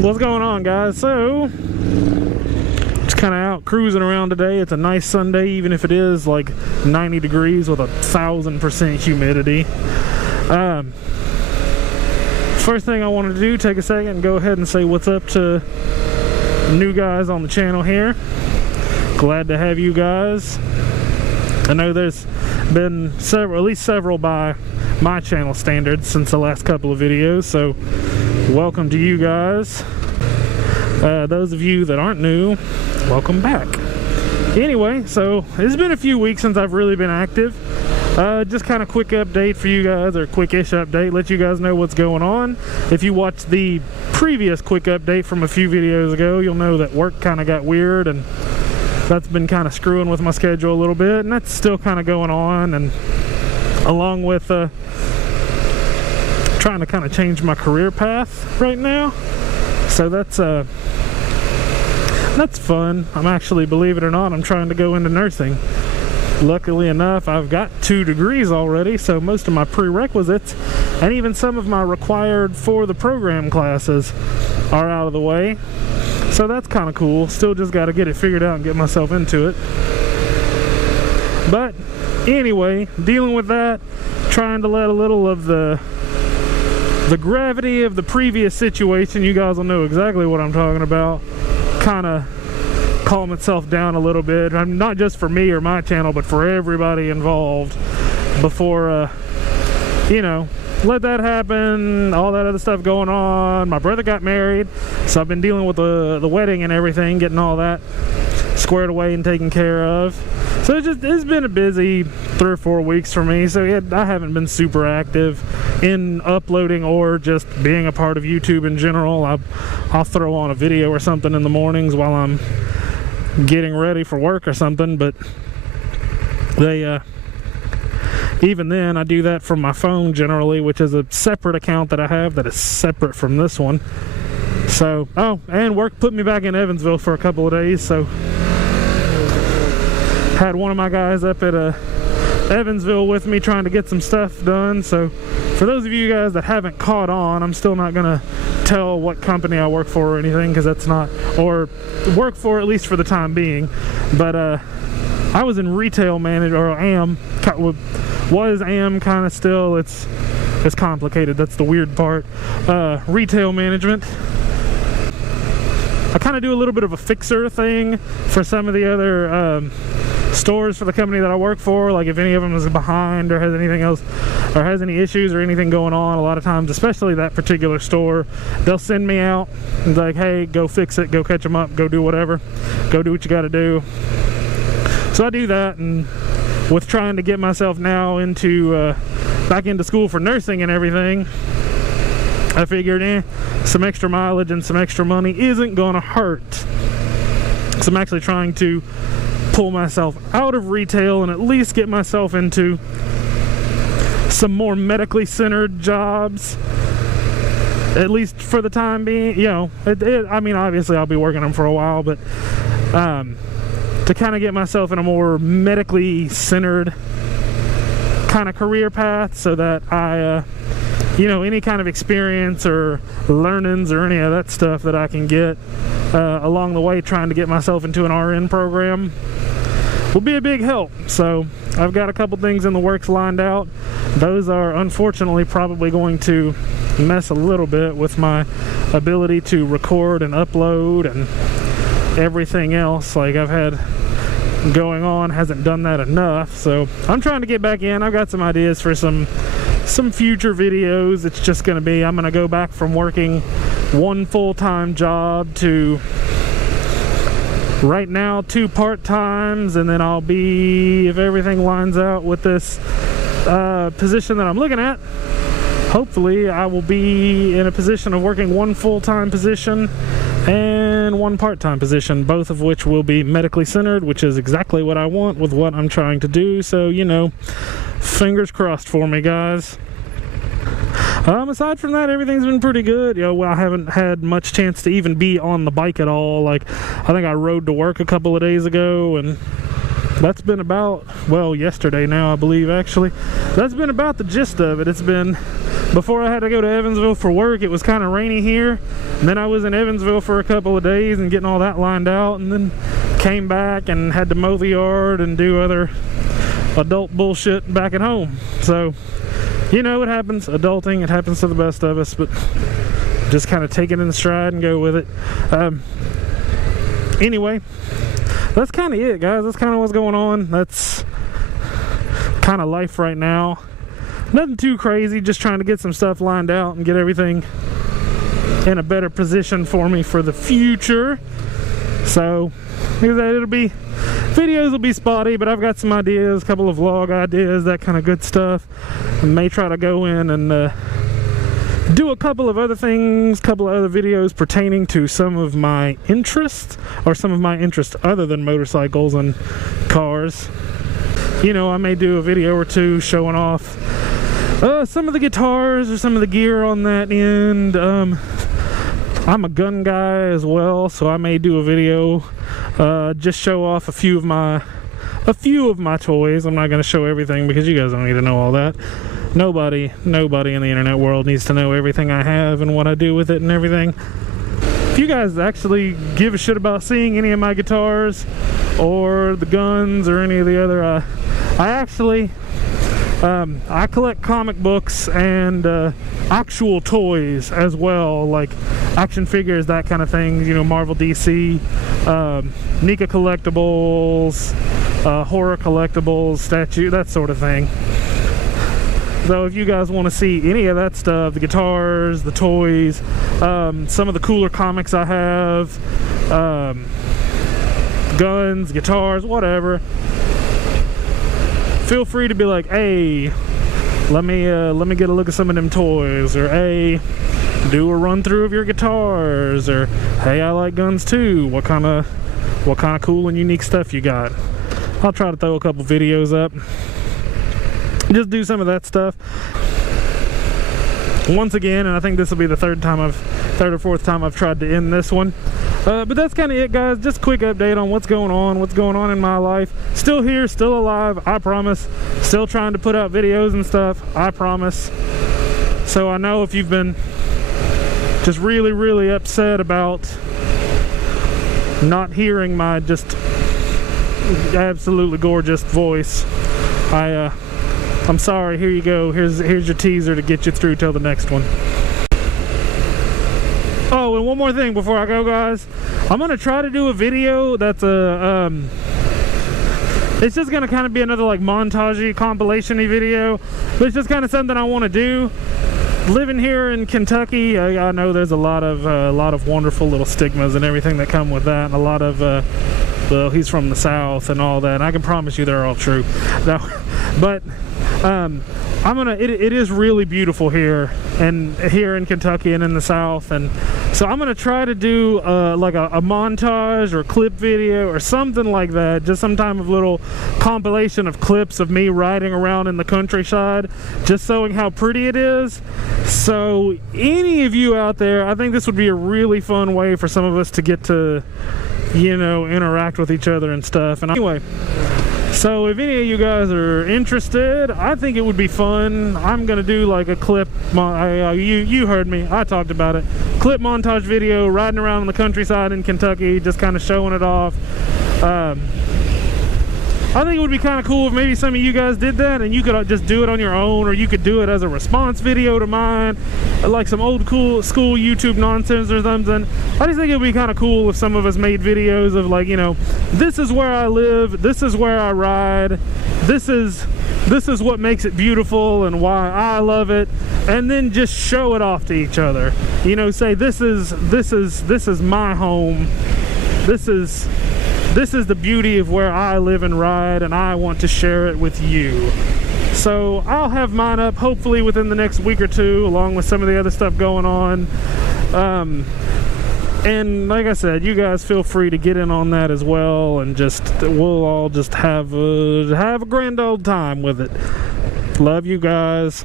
What's going on, guys? So just kind of out cruising around today. It's a nice Sunday, even if it is like 90 degrees with 1,000% humidity. First thing I wanted to do, take a second and go ahead and say what's up to new guys on the channel here. Glad to have you guys. I know there's been several, at least several by my channel standards since the last couple of videos, so welcome to you guys. Those of you that aren't new, welcome back. Anyway, so it's been a few weeks since I've really been active. Just kind of quick update for you guys, or quick-ish update, let you guys know what's going on. If you watched the previous quick update from a few videos ago, you'll know that work kind of got weird, and that's been kind of screwing with my schedule a little bit, and that's still kind of going on, and along with trying to kind of change my career path right now. So that's fun. I'm actually, believe it or not, I'm trying to go into nursing. Luckily enough, I've got 2 degrees already, so most of my prerequisites and even some of my required for the program classes are out of the way. So that's kind of cool. Still just got to get it figured out and get myself into it. But anyway, dealing with that, trying to let a little of the gravity of the previous situation, you guys will know exactly what I'm talking about, kind of calm itself down a little bit. Not just for me or my channel, but for everybody involved before, you know, let that happen, all that other stuff going on. My brother got married, so I've been dealing with the wedding and everything, getting all that squared away and taken care of. So it's been a busy 3 or 4 weeks for me, so I haven't been super active in uploading or just being a part of YouTube in general. I'll throw on a video or something in the mornings while I'm getting ready for work or something, but even then I do that from my phone generally, which is a separate account that I have that is separate from this one. So, oh, and work put me back in Evansville for a couple of days, so had one of my guys up at Evansville with me trying to get some stuff done. So for those of you guys that haven't caught on, I'm still not gonna tell what company I work for or anything, because that's not, or work for, at least for the time being. But I was in retail manager, or am kind of still. It's complicated, that's the weird part. Retail management. I kind of do a little bit of a fixer thing for some of the other stores for the company that I work for. Like if any of them is behind or has anything else, or has any issues or anything going on, a lot of times, especially that particular store, they'll send me out and like, hey, go fix it, go catch them up, go do whatever, go do what you got to do. So I do that, and with trying to get myself now into back into school for nursing and everything, I figured some extra mileage and some extra money isn't gonna hurt. So I'm actually trying to pull myself out of retail and at least get myself into some more medically centered jobs, at least for the time being. You know, I mean, obviously I'll be working them for a while, but to kind of get myself in a more medically centered kind of career path, so that I you know, any kind of experience or learnings or any of that stuff that I can get along the way trying to get myself into an RN program will be a big help. So I've got a couple things in the works lined out. Those are unfortunately probably going to mess a little bit with my ability to record and upload and everything else like I've had going on. Hasn't done that enough, so I'm trying to get back in. I've got some ideas for some future videos. It's just going to be, I'm going to go back from working 1 full-time job to right now 2 part-times, and then I'll be, if everything lines out with this position that I'm looking at, hopefully I will be in a position of working 1 full-time position and 1 part-time position, both of which will be medically centered, which is exactly what I want with what I'm trying to do. So, you know, fingers crossed for me, guys. Aside from that, everything's been pretty good. You know, I haven't had much chance to even be on the bike at all. Like, I think I rode to work a couple of days ago, and that's been about, well, yesterday now, I believe, actually. That's been about the gist of it. It's been, before I had to go to Evansville for work, it was kind of rainy here. And then I was in Evansville for a couple of days and getting all that lined out, and then came back and had to mow the yard and do other adult bullshit back at home. So, you know, it happens. Adulting, it happens to the best of us, but just kind of take it in stride and go with it. Anyway, that's kind of it, guys. That's kind of what's going on. That's kind of life right now. Nothing too crazy, just trying to get some stuff lined out and get everything in a better position for me for the future. So, it'll be, videos will be spotty, but I've got some ideas, a couple of vlog ideas, that kind of good stuff. I may try to go in and do a couple of other things, couple of other videos pertaining to some of my interests, or some of my interests other than motorcycles and cars. You know, I may do a video or two showing off some of the guitars or some of the gear on that end. I'm a gun guy as well, so I may do a video just show off a few of my toys. I'm not going to show everything because you guys don't need to know all that. Nobody in the internet world needs to know everything I have and what I do with it and everything. If you guys actually give a shit about seeing any of my guitars or the guns or any of the other, I collect comic books and actual toys as well, like action figures, that kind of thing. You know, Marvel, DC, Nika collectibles, horror collectibles, statue, that sort of thing. So if you guys want to see any of that stuff, the guitars, the toys, some of the cooler comics I have, guns, guitars, whatever, feel free to be like, hey, let me get a look at some of them toys, or hey, do a run through of your guitars, or hey, I like guns too, what kind of cool and unique stuff you got. I'll try to throw a couple videos up, just do some of that stuff. Once again, and I think this will be the third or fourth time I've tried to end this one. But that's kind of it, guys. Just a quick update on what's going on in my life. Still here, still alive, I promise. Still trying to put out videos and stuff, I promise. So I know if you've been just really, really upset about not hearing my just absolutely gorgeous voice, I'm sorry. Here you go. Here's your teaser to get you through till the next one. Oh, and one more thing before I go, guys. I'm gonna try to do a video that's it's just gonna kind of be another like montage-y, compilation-y video, but it's just kind of something I want to do. Living here in Kentucky, I know there's a lot of wonderful little stigmas and everything that come with that, and a lot of well, he's from the South and all that, and I can promise you they're all true. No, but it is really beautiful here in Kentucky and in the South, and so I'm gonna try to do like a montage or clip video or something like that, just some type of little compilation of clips of me riding around in the countryside, just showing how pretty it is. So any of you out there, I think this would be a really fun way for some of us to get to, you know, interact with each other and stuff. And anyway, so if any of you guys are interested, I think it would be fun. I'm gonna do like a clip, you heard me, I talked about it, clip montage video riding around in the countryside in Kentucky, just kind of showing it off. I think it would be kind of cool if maybe some of you guys did that, and you could just do it on your own, or you could do it as a response video to mine, like some old cool school YouTube nonsense or something. I just think it would be kind of cool if some of us made videos of, like, you know, this is where I live, this is where I ride, this is what makes it beautiful and why I love it, and then just show it off to each other. You know, say this is my home. This is the beauty of where I live and ride, and I want to share it with you. So I'll have mine up hopefully within the next week or two, along with some of the other stuff going on. And like I said, you guys feel free to get in on that as well, and we'll all just have a grand old time with it. Love you guys.